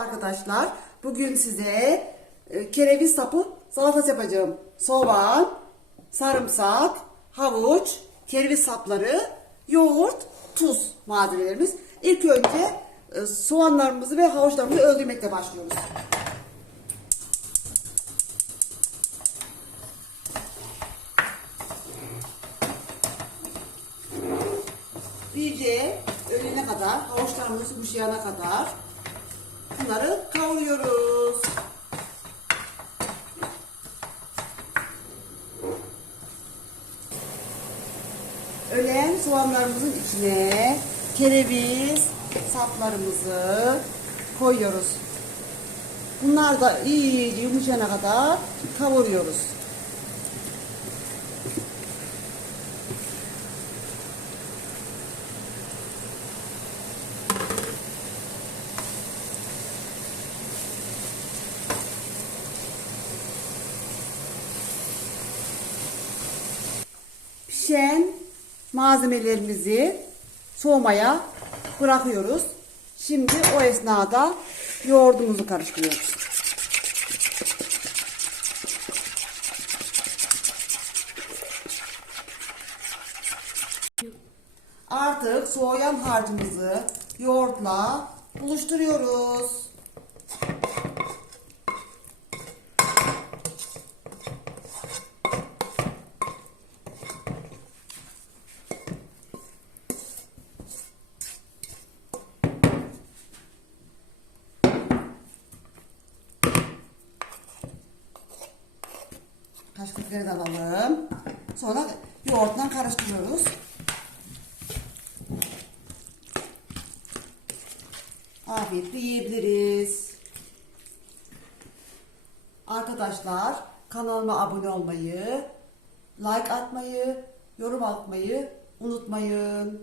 arkadaşlar. Bugün size e, kereviz sapı salatası yapacağım. Soğan, sarımsak, havuç, kereviz sapları, yoğurt, tuz malzemelerimiz. İlk önce e, soğanlarımızı ve havuçlarımızı öldürmekle başlıyoruz. İyice önüne kadar, havuçlarımız yumuşayana kadar bunları kavuruyoruz. Ölen soğanlarımızın içine kereviz saplarımızı koyuyoruz. Bunlar da iyice yumuşayana kadar kavuruyoruz. Pişen malzemelerimizi soğumaya bırakıyoruz. Şimdi o esnada yoğurdumuzu karıştırıyoruz. Artık soğuyan harcımızı yoğurtla buluşturuyoruz. Kaşıkları da alalım. Sonra yoğurtla karıştırıyoruz. Afiyetle yiyebiliriz. Arkadaşlar kanalıma abone olmayı, like atmayı, yorum atmayı unutmayın.